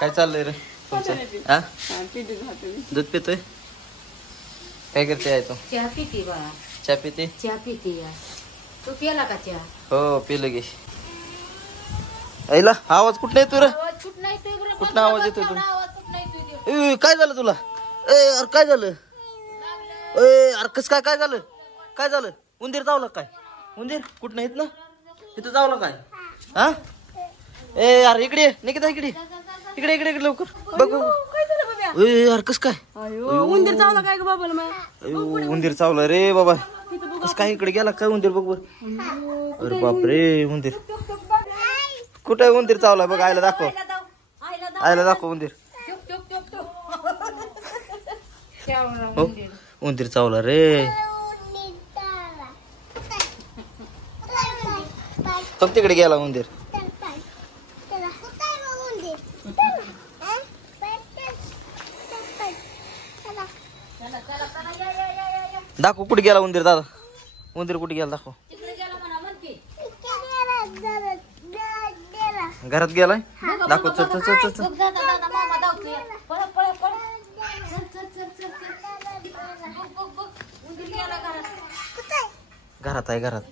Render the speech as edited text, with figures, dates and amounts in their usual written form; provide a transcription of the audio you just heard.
काय चाललंय रे तुमचं? हा दूध पितोय? काय करते आहे तू? चहा पिते बाळा. चहा पिते? चहा पिते या. तू पिला का चहा? हो पिलं गे. आईला आवाज कुठला येतोय रे? आवाज कुठला येतोय बरं? कुठला आवाज येतोय तू? आवाज कुठला येतोय? काय झालं तुला? अरे काय झालं? अरे कस काय झालं? काय झालं? उंदीर चावला काय? उंदीर कुठं येत ना इथं चावला काय? हा अरे इकडे निकिता इकडे इकडे इकडे इकडे लवकर बघ बघ. अरे कस काय? उंदीर चावला काय ग बाबाला? उंदीर चावला रे बाबा. कस काय इकडे गेला काय उंदीर बघ बर. अरे बाप रे उंदीर कुठे उंदीर चावला बघ. आयला दाखव. आयला दाखव उंदीर. हो उंदीर चावला रे. तो तिकडे गेला उंदीर. दाखव कुठे गेला उंदीर दादा. उंदीर कुठे गेला दाखव. घरात गेलाय दाखव. चल चल चल चल. घरात आहे घरात.